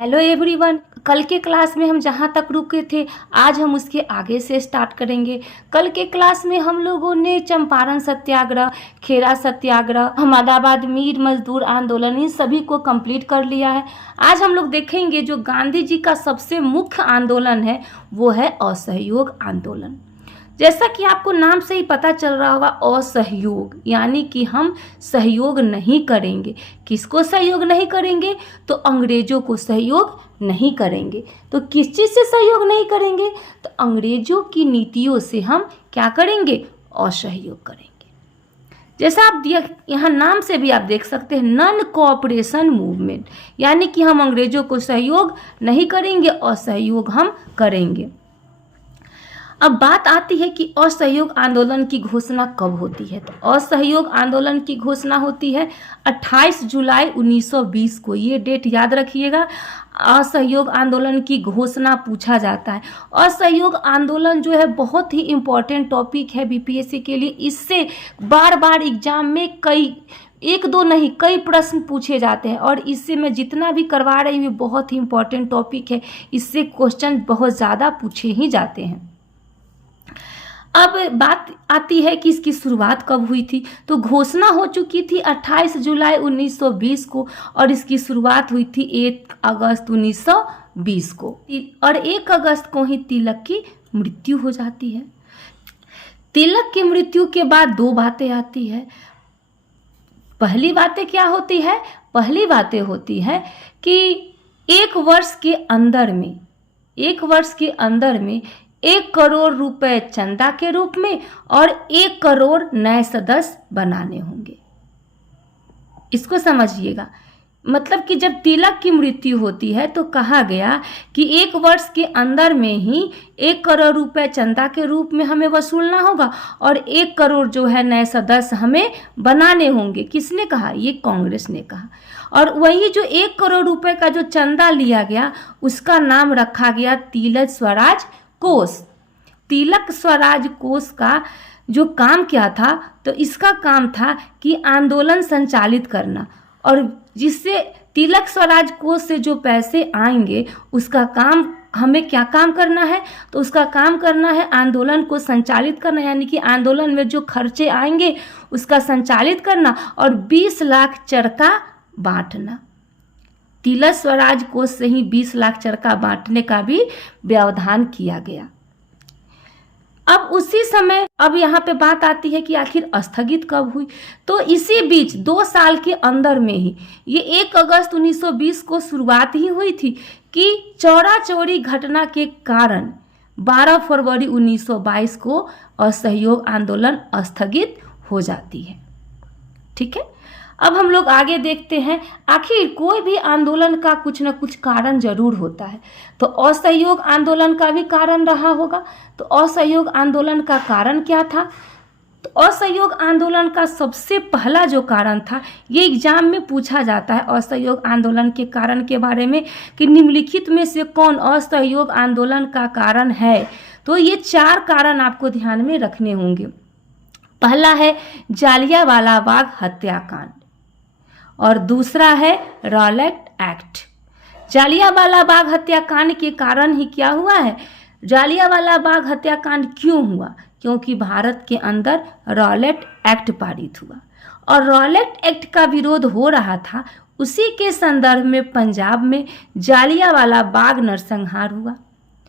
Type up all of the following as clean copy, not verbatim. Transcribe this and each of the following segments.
Hello everyone. कल के class में हम जहाँ तक रुके थे आज हम उसके आगे से स्टार्ट करेंगे। कल के क्लास में हम लोगों ने चंपारण सत्याग्रह, खेड़ा सत्याग्रह, अहमदाबाद मीर मजदूर आंदोलन, इन सभी को कंप्लीट कर लिया है। आज हम लोग देखेंगे जो गांधी जी का सबसे मुख्य आंदोलन है वो है असहयोग आंदोलन। जैसा कि आपको नाम से ही पता चल रहा होगा, असहयोग यानी कि हम सहयोग नहीं करेंगे। किसको सहयोग नहीं करेंगे? तो अंग्रेजों को सहयोग नहीं करेंगे। तो किस चीज़ से सहयोग नहीं करेंगे? तो अंग्रेजों की नीतियों से हम क्या करेंगे? असहयोग करेंगे। जैसा आप यहाँ नाम से भी आप देख सकते हैं, नॉन कोऑपरेशन मूवमेंट, यानी कि हम अंग्रेजों को सहयोग नहीं करेंगे, असहयोग हम करेंगे। अब बात आती है कि असहयोग आंदोलन की घोषणा कब होती है। तो असहयोग आंदोलन की घोषणा होती है 28 जुलाई 1920 को। ये डेट याद रखिएगा। असहयोग आंदोलन की घोषणा पूछा जाता है। असहयोग आंदोलन जो है बहुत ही इम्पोर्टेंट टॉपिक है बीपीएससी के लिए। इससे बार बार एग्जाम में एक दो नहीं कई प्रश्न पूछे जाते हैं और इससे मैं जितना भी करवा रही हूँ बहुत ही इम्पोर्टेंट टॉपिक है। इससे क्वेश्चन बहुत ज़्यादा पूछे ही जाते हैं। अब बात आती है कि इसकी शुरुआत कब हुई थी। तो घोषणा हो चुकी थी 28 जुलाई 1920 को और इसकी शुरुआत हुई थी 1 अगस्त 1920 को। और 1 अगस्त को ही तिलक की मृत्यु हो जाती है। तिलक की मृत्यु के बाद दो बातें आती है। पहली बातें क्या होती है? पहली बातें होती है कि 1 वर्ष के अंदर में 1 करोड़ रुपए चंदा के रूप में और 1 करोड़ नए सदस्य बनाने होंगे। इसको समझिएगा। मतलब कि जब तिलक की मृत्यु होती है तो कहा गया कि 1 वर्ष के अंदर में ही 1 करोड़ रुपए चंदा के रूप में हमें वसूलना होगा और 1 करोड़ जो है नए सदस्य हमें बनाने होंगे। किसने कहा? ये कांग्रेस ने कहा। और वही जो 1 करोड़ रुपए का जो चंदा लिया गया उसका नाम रखा गया तिलक स्वराज कोष। तिलक स्वराज कोष का जो काम क्या था? तो इसका काम था कि आंदोलन संचालित करना और जिससे तिलक स्वराज कोष से जो पैसे आएंगे उसका काम हमें क्या काम करना है? तो उसका काम करना है आंदोलन को संचालित करना, यानी कि आंदोलन में जो खर्चे आएंगे उसका संचालित करना और 20 लाख चरखा बांटना। तिलक स्वराज कोष से ही 20 लाख चरखा बांटने का भी व्यवधान किया गया। अब उसी समय अब यहाँ पे बात आती है कि आखिर स्थगित कब हुई। तो इसी बीच 2 साल के अंदर में ही ये 1 अगस्त 1920 को शुरुआत ही हुई थी कि चौरा चौरी घटना के कारण 12 फरवरी 1922 को असहयोग आंदोलन स्थगित हो जाती है। ठीक है। अब हम लोग आगे देखते हैं। आखिर कोई भी आंदोलन का कुछ न कुछ कारण जरूर होता है। तो असहयोग आंदोलन का भी कारण रहा होगा। तो असहयोग आंदोलन का कारण क्या था? तो असहयोग आंदोलन का सबसे पहला जो कारण था, ये एग्जाम में पूछा जाता है असहयोग आंदोलन के कारण के बारे में कि निम्नलिखित में से कौन असहयोग आंदोलन का कारण है। तो ये 4 कारण आपको ध्यान में रखने होंगे। पहला है जालियांवाला बाग हत्याकांड और दूसरा है रॉलेट एक्ट। जालियांवाला बाग हत्याकांड के कारण ही क्या हुआ है? जालियांवाला बाग हत्याकांड क्यों हुआ? क्योंकि भारत के अंदर रॉलेट एक्ट पारित हुआ और रॉलेट एक्ट का विरोध हो रहा था। उसी के संदर्भ में पंजाब में जालियांवाला बाग नरसंहार हुआ।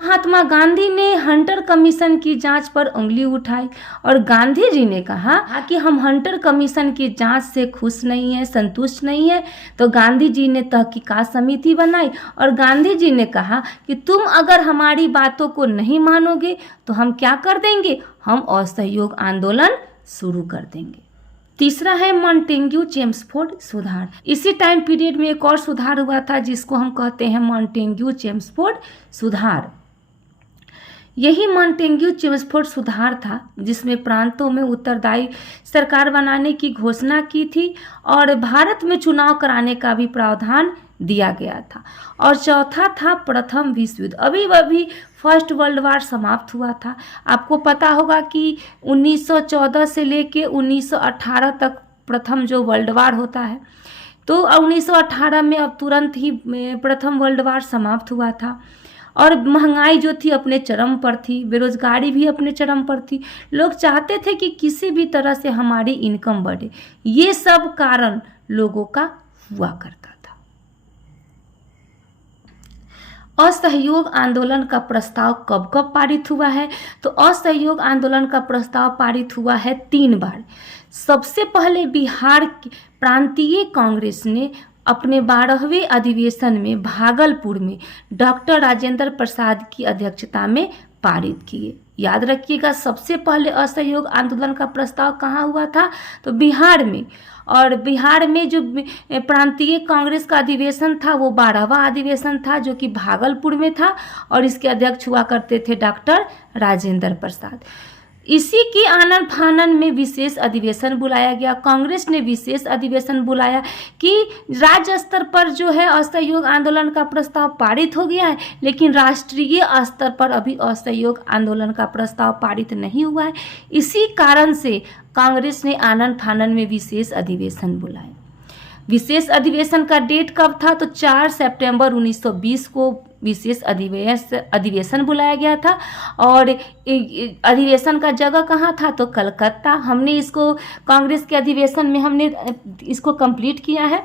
महात्मा गांधी ने हंटर कमीशन की जांच पर उंगली उठाई और गांधी जी ने कहा कि हम हंटर कमीशन की जांच से खुश नहीं है, संतुष्ट नहीं है। तो गांधी जी ने तहकीकात समिति बनाई और गांधी जी ने कहा कि तुम अगर हमारी बातों को नहीं मानोगे तो हम क्या कर देंगे? हम असहयोग आंदोलन शुरू कर देंगे। तीसरा है मॉन्टेग्यू चेम्सफोर्ड सुधार। इसी टाइम पीरियड में एक और सुधार हुआ था जिसको हम कहते हैं मॉन्टेग्यू चेम्सफोर्ड सुधार। यही मॉन्टेग्यू चेम्सफोर्ड सुधार था जिसमें प्रांतों में उत्तरदायी सरकार बनाने की घोषणा की थी और भारत में चुनाव कराने का भी प्रावधान दिया गया था। और चौथा था प्रथम विश्व युद्ध। अभी फर्स्ट वर्ल्ड वार समाप्त हुआ था। आपको पता होगा कि 1914 से लेके 1918 तक प्रथम जो वर्ल्ड वार होता है तो 1918 में अब तुरंत ही प्रथम वर्ल्ड वार समाप्त हुआ था और महंगाई जो थी अपने चरम पर थी, बेरोजगारी भी अपने चरम पर थी। लोग चाहते थे कि किसी भी तरह से हमारी इनकम बढ़े। ये सब कारण लोगों का हुआ करता था। असहयोग आंदोलन का प्रस्ताव कब कब पारित हुआ है? तो असहयोग आंदोलन का प्रस्ताव पारित हुआ है 3 बार। सबसे पहले बिहार प्रांतीय कांग्रेस ने अपने 12वें अधिवेशन में भागलपुर में डॉक्टर राजेंद्र प्रसाद की अध्यक्षता में पारित किए। याद रखिएगा, सबसे पहले असहयोग आंदोलन का प्रस्ताव कहाँ हुआ था? तो बिहार में। और बिहार में जो प्रांतीय कांग्रेस का अधिवेशन था वो 12वां अधिवेशन था, जो कि भागलपुर में था और इसके अध्यक्ष हुआ करते थे डॉक्टर राजेंद्र प्रसाद। इसी के आनन फानन में विशेष अधिवेशन बुलाया गया। कांग्रेस ने विशेष अधिवेशन बुलाया कि राज्य स्तर पर जो है असहयोग आंदोलन का प्रस्ताव पारित हो गया है, लेकिन राष्ट्रीय स्तर पर अभी असहयोग आंदोलन का प्रस्ताव पारित नहीं हुआ है। इसी कारण से कांग्रेस ने आनन फानन में विशेष अधिवेशन बुलाया। विशेष अधिवेशन का डेट कब था? तो 4 सितंबर 1920 को विशेष अधिवेशन बुलाया गया था। और अधिवेशन का जगह कहाँ था? तो कलकत्ता। हमने इसको कांग्रेस के अधिवेशन में हमने इसको कंप्लीट किया है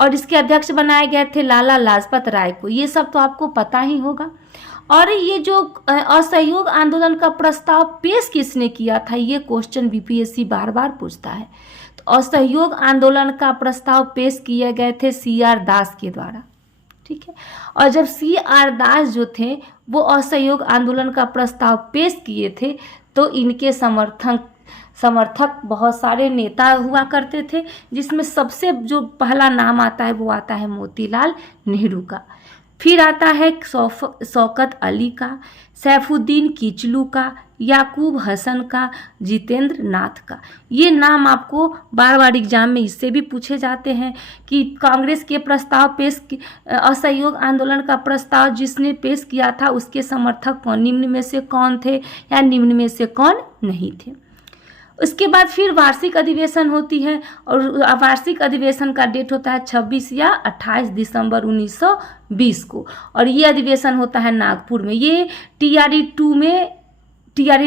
और इसके अध्यक्ष बनाए गए थे लाला लाजपत राय को। ये सब तो आपको पता ही होगा। और ये जो असहयोग आंदोलन का प्रस्ताव पेश किसने किया था, ये क्वेश्चन बीपीएससी बार बार पूछता है। तो असहयोग आंदोलन का प्रस्ताव पेश किए गए थे CR दास के द्वारा। ठीक है। और जब CR दास जो थे वो असहयोग आंदोलन का प्रस्ताव पेश किए थे तो इनके समर्थक बहुत सारे नेता हुआ करते थे, जिसमें सबसे जो पहला नाम आता है वो आता है मोतीलाल नेहरू का, फिर आता है शौकत अली का, सैफुद्दीन किचलू का, याकूब हसन का, जितेंद्र नाथ का। ये नाम आपको बार बार एग्जाम में इससे भी पूछे जाते हैं कि कांग्रेस के प्रस्ताव असहयोग आंदोलन का प्रस्ताव जिसने पेश किया था उसके समर्थक कौन, निम्न में से कौन थे या निम्न में से कौन नहीं थे। उसके बाद फिर वार्षिक अधिवेशन होती है और वार्षिक अधिवेशन का डेट होता है 26 या 28 दिसंबर 1920 को और ये अधिवेशन होता है नागपुर में। ये TRE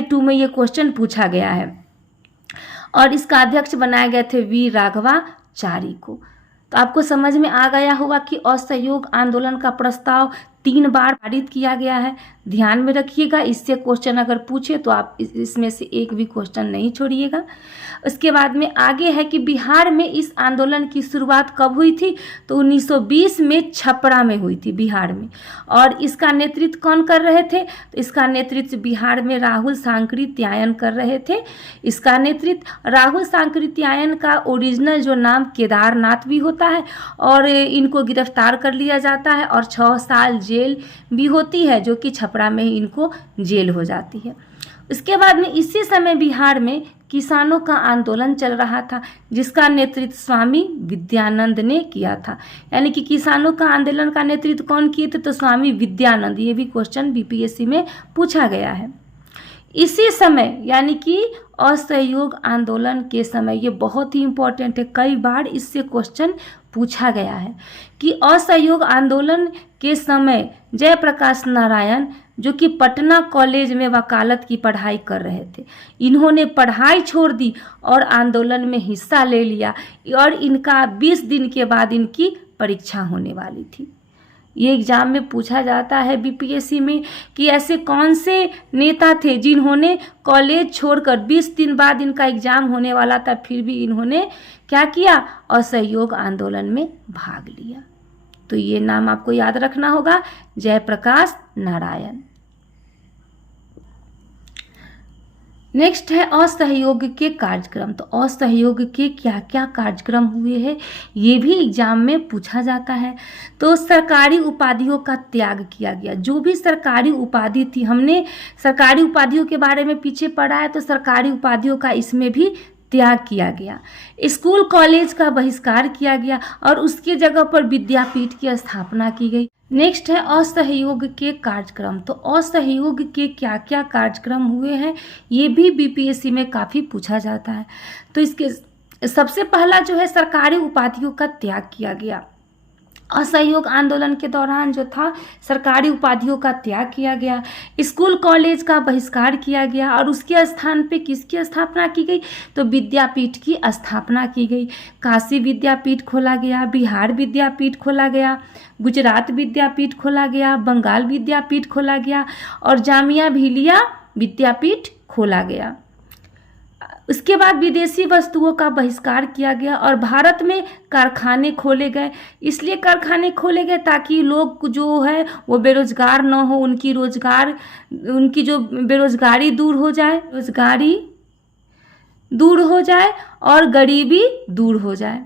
2 में ये क्वेश्चन पूछा गया है और इसका अध्यक्ष बनाए गए थे वी राघवाचारी को। तो आपको समझ में आ गया होगा कि असहयोग आंदोलन का प्रस्ताव 3 बार पारित किया गया है। ध्यान में रखिएगा, इससे क्वेश्चन अगर पूछे तो आप इसमें से एक भी क्वेश्चन नहीं छोड़िएगा। उसके बाद में आगे है कि बिहार में इस आंदोलन की शुरुआत कब हुई थी? तो 1920 में छपरा में हुई थी बिहार में। और इसका नेतृत्व कौन कर रहे थे? तो इसका नेतृत्व बिहार में राहुल सांकृत्यायन कर रहे थे। इसका नेतृत्व राहुल सांकृत्यायन का ओरिजिनल जो नाम केदारनाथ भी होता है और इनको गिरफ्तार कर लिया जाता है और 6 साल जेल भी होती है, जो कि छपरा में ही इनको जेल हो जाती है। उसके बाद में इसी समय बिहार में किसानों का आंदोलन चल रहा था, जिसका नेतृत्व स्वामी विद्यानंद ने किया था। यानी कि किसानों का आंदोलन का नेतृत्व कौन किए थे? तो स्वामी विद्यानंद। ये भी क्वेश्चन बीपीएससी में पूछा गया है। इसी समय यानी कि असहयोग आंदोलन के समय, ये बहुत ही इंपॉर्टेंट है, कई बार इससे क्वेश्चन पूछा गया है कि असहयोग आंदोलन के समय जयप्रकाश नारायण जो कि पटना कॉलेज में वकालत की पढ़ाई कर रहे थे, इन्होंने पढ़ाई छोड़ दी और आंदोलन में हिस्सा ले लिया और इनका 20 दिन के बाद इनकी परीक्षा होने वाली थी। ये एग्जाम में पूछा जाता है बीपीएससी में कि ऐसे कौन से नेता थे जिन्होंने कॉलेज छोड़कर 20 दिन बाद इनका एग्जाम होने वाला था, फिर भी इन्होंने क्या किया? असहयोग आंदोलन में भाग लिया। तो ये नाम आपको याद रखना होगा, जयप्रकाश नारायण। नेक्स्ट है असहयोग के कार्यक्रम। तो असहयोग के क्या क्या कार्यक्रम हुए हैं ये भी एग्जाम में पूछा जाता है। तो सरकारी उपाधियों का त्याग किया गया। जो भी सरकारी उपाधि थी, हमने सरकारी उपाधियों के बारे में पीछे पढ़ा है, तो सरकारी उपाधियों का इसमें भी त्याग किया गया। स्कूल कॉलेज का बहिष्कार किया गया और उसके जगह पर विद्यापीठ की स्थापना की गई। नेक्स्ट है असहयोग के कार्यक्रम। तो असहयोग के क्या क्या कार्यक्रम हुए हैं ये भी बीपीएससी में काफ़ी पूछा जाता है। तो इसके सबसे पहला जो है सरकारी उपाधियों का त्याग किया गया। असहयोग आंदोलन के दौरान जो था सरकारी उपाधियों का त्याग किया गया, स्कूल कॉलेज का बहिष्कार किया गया और उसके स्थान पे किसकी स्थापना की गई, तो विद्यापीठ की स्थापना की गई। काशी विद्यापीठ खोला गया, बिहार विद्यापीठ खोला गया, गुजरात विद्यापीठ खोला गया, बंगाल विद्यापीठ खोला गया और जामिया मिलिया विद्यापीठ खोला गया। उसके बाद विदेशी वस्तुओं का बहिष्कार किया गया और भारत में कारखाने खोले गए। इसलिए कारखाने खोले गए ताकि लोग जो है वो बेरोजगार न हो, उनकी जो बेरोजगारी दूर हो जाए, रोजगारी दूर हो जाए और गरीबी दूर हो जाए।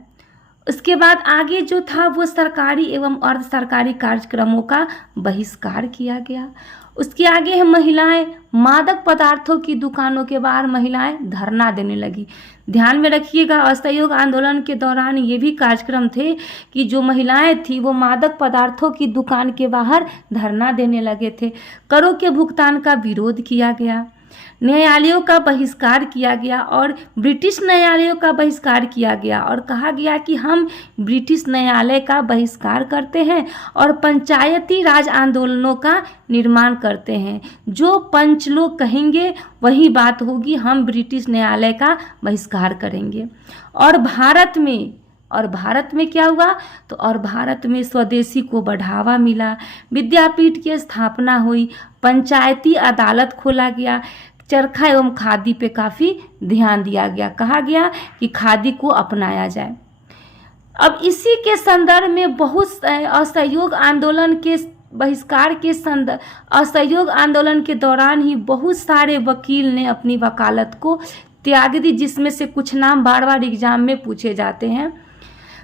उसके बाद आगे जो था वो सरकारी एवं अर्ध सरकारी कार्यक्रमों का बहिष्कार किया गया। उसके आगे है महिलाएं, मादक पदार्थों की दुकानों के बाहर महिलाएं धरना देने लगी। ध्यान में रखिएगा, असहयोग आंदोलन के दौरान ये भी कार्यक्रम थे कि जो महिलाएं थी वो मादक पदार्थों की दुकान के बाहर धरना देने लगे थे। करों के भुगतान का विरोध किया गया, न्यायालयों का बहिष्कार किया गया और ब्रिटिश न्यायालयों का बहिष्कार किया गया और कहा गया कि हम ब्रिटिश न्यायालय का बहिष्कार करते हैं और पंचायती राज आंदोलनों का निर्माण करते हैं। जो पंच लोग कहेंगे वही बात होगी, हम ब्रिटिश न्यायालय का बहिष्कार करेंगे। और भारत में क्या हुआ, तो और भारत में स्वदेशी को बढ़ावा मिला, विद्यापीठ की स्थापना हुई, पंचायती अदालत खोला गया, चरखा एवं खादी पे काफ़ी ध्यान दिया गया, कहा गया कि खादी को अपनाया जाए। अब इसी के संदर्भ में बहुत असहयोग आंदोलन के बहिष्कार के असहयोग आंदोलन के दौरान ही बहुत सारे वकील ने अपनी वकालत को त्याग दी, जिसमें से कुछ नाम बार बार एग्जाम में पूछे जाते हैं।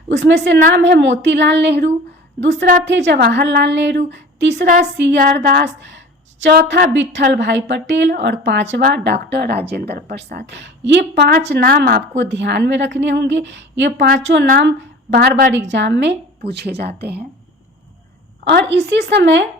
उसमें से नाम है मोतीलाल नेहरू, दूसरा थे जवाहरलाल नेहरू, तीसरा CR दास, चौथा विट्ठल भाई पटेल और पांचवा डॉक्टर राजेंद्र प्रसाद। ये 5 नाम आपको ध्यान में रखने होंगे, ये 5 नाम बार बार एग्जाम में पूछे जाते हैं। और इसी समय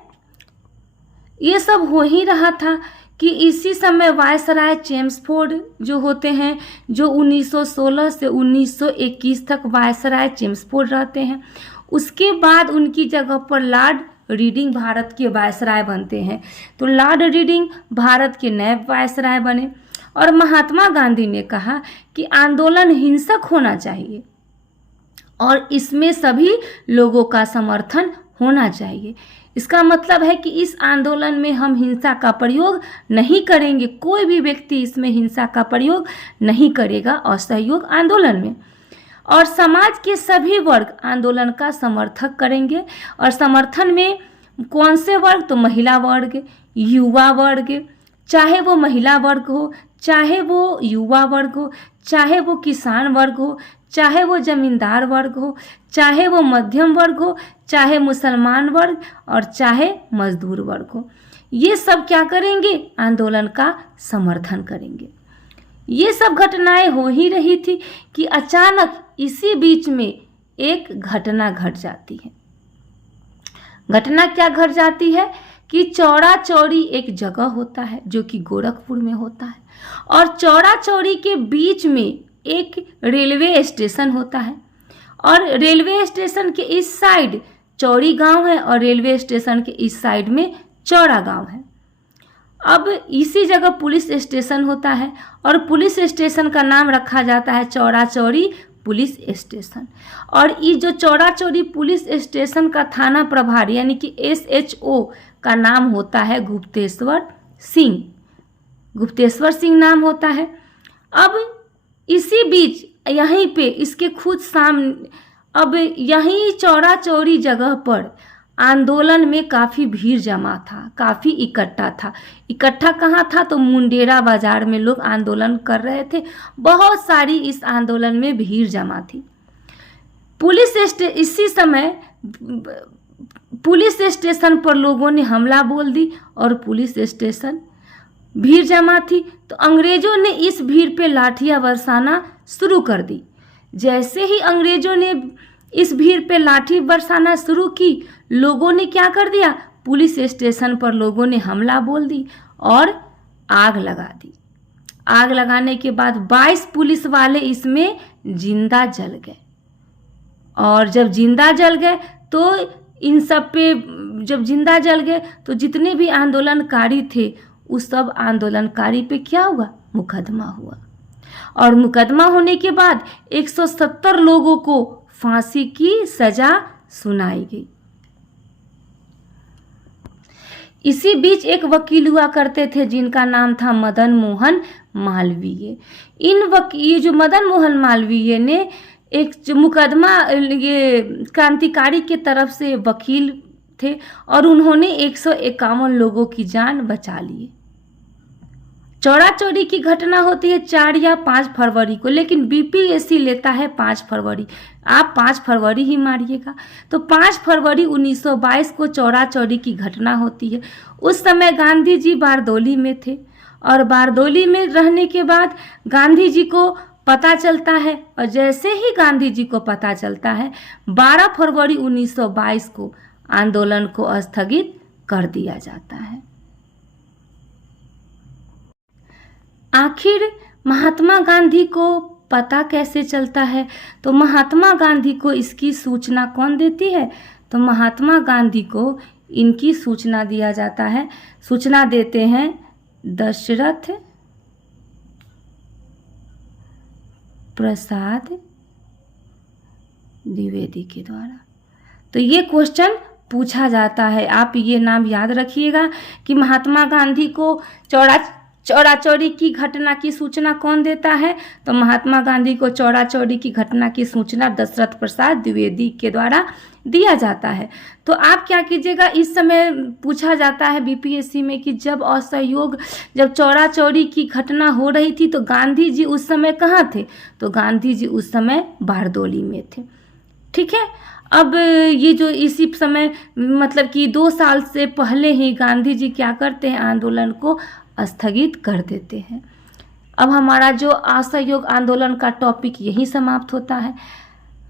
ये सब हो ही रहा था कि इसी समय वायसराय चेम्सफोर्ड जो होते हैं, जो 1916 से 1921 तक वायसराय चेम्सफोर्ड रहते हैं। उसके बाद उनकी जगह पर लॉर्ड रीडिंग भारत के वायसराय बनते हैं। तो लॉर्ड रीडिंग भारत के नए वायसराय बने और महात्मा गांधी ने कहा कि आंदोलन हिंसक होना चाहिए और इसमें सभी लोगों का समर्थन होना चाहिए। इसका मतलब है कि इस आंदोलन में हम हिंसा का प्रयोग नहीं करेंगे, कोई भी व्यक्ति इसमें हिंसा का प्रयोग नहीं करेगा असहयोग आंदोलन में। और समाज के सभी वर्ग आंदोलन का समर्थन करेंगे। और समर्थन में कौन से वर्ग, तो महिला वर्ग, युवा वर्ग, चाहे वो महिला वर्ग हो, चाहे वो युवा वर्ग हो, चाहे वो किसान वर्ग हो, चाहे वो जमींदार वर्ग हो, चाहे वो मध्यम वर्ग हो, चाहे मुसलमान वर्ग और चाहे मजदूर वर्ग हो, ये सब क्या करेंगे, आंदोलन का समर्थन करेंगे। ये सब घटनाएं हो ही रही थी कि अचानक इसी बीच में एक घटना घट जाती है। घटना क्या घट जाती है कि चौरा चौरी एक जगह होता है जो कि गोरखपुर में होता है और चौरा चौरी के बीच में एक रेलवे स्टेशन होता है और रेलवे स्टेशन के इस साइड चौरी गांव है और रेलवे स्टेशन के इस साइड में चौरा गांव है। अब इसी जगह पुलिस स्टेशन होता है और पुलिस स्टेशन का नाम रखा जाता है चौरा चौरी पुलिस स्टेशन। और ये जो चौरा चौरी पुलिस स्टेशन का थाना प्रभारी यानी कि SHO का नाम होता है गुप्तेश्वर सिंह नाम होता है। अब इसी बीच यहीं पे इसके खुद सामने, अब यहीं चौरा चौरी जगह पर आंदोलन में काफ़ी भीड़ जमा था, काफ़ी इकट्ठा था। इकट्ठा कहाँ था, तो मुंडेरा बाजार में लोग आंदोलन कर रहे थे। बहुत सारी इस आंदोलन में भीड़ जमा थी। इसी समय पुलिस स्टेशन पर लोगों ने हमला बोल दी और पुलिस स्टेशन भीड़ जमा थी तो अंग्रेजों ने इस भीड़ पे लाठियां बरसाना शुरू कर दी। जैसे ही अंग्रेजों ने इस भीड़ पे लाठी बरसाना शुरू की, लोगों ने क्या कर दिया, पुलिस स्टेशन पर लोगों ने हमला बोल दी और आग लगा दी। आग लगाने के बाद 22 पुलिस वाले इसमें जिंदा जल गए। और जब जिंदा जल गए तो इन सब पे जब जिंदा जल गए तो जितने भी आंदोलनकारी थे उस सब आंदोलनकारी पे क्या हुआ, मुकदमा हुआ। और मुकदमा होने के बाद 170 लोगों को फांसी की सजा सुनाई गई। इसी बीच एक वकील हुआ करते थे जिनका नाम था मदन मोहन मालवीय। ये जो मदन मोहन मालवीय ने एक जो मुकदमा, ये क्रांतिकारी के तरफ से वकील थे और उन्होंने 151 लोगों की जान बचा ली। चौरा चौरी की घटना होती है 4 या 5 फरवरी को, लेकिन बीपीएससी लेता है 5 फरवरी। आप 5 फरवरी ही मारिएगा। तो 5 फरवरी 1922 को चौरा चौरी की घटना होती है। उस समय गांधी जी बारदौली में थे और बारदौली में रहने के बाद गांधी जी को पता चलता है, और जैसे ही गांधी जी को पता चलता है 12 फरवरी 1922 को आंदोलन को स्थगित कर दिया जाता है। आखिर महात्मा गांधी को पता कैसे चलता है? तो महात्मा गांधी को इसकी सूचना कौन देती है? तो महात्मा गांधी को इनकी सूचना दिया जाता है, सूचना देते हैं दशरथ प्रसाद द्विवेदी के द्वारा। तो ये क्वेश्चन पूछा जाता है, आप ये नाम याद रखिएगा कि महात्मा गांधी को चौरा चौरी की घटना की सूचना कौन देता है? तो महात्मा गांधी को चौरा चौरी की घटना की सूचना दशरथ प्रसाद द्विवेदी के द्वारा दिया जाता है। तो आप क्या कीजिएगा, इस समय पूछा जाता है बीपीएससी में कि जब चौरा चौरी की घटना हो रही थी तो गांधी जी उस समय कहाँ थे? तो गांधी जी उस समय बारदौली में थे। ठीक है। अब ये जो इसी समय मतलब कि 2 साल से पहले ही गांधी जी क्या करते हैं, आंदोलन को स्थगित कर देते हैं। अब हमारा जो असहयोग आंदोलन का टॉपिक यही समाप्त होता है।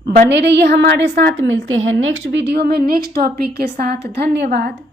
बने रहिए हमारे साथ, मिलते हैं नेक्स्ट वीडियो में नेक्स्ट टॉपिक के साथ। धन्यवाद।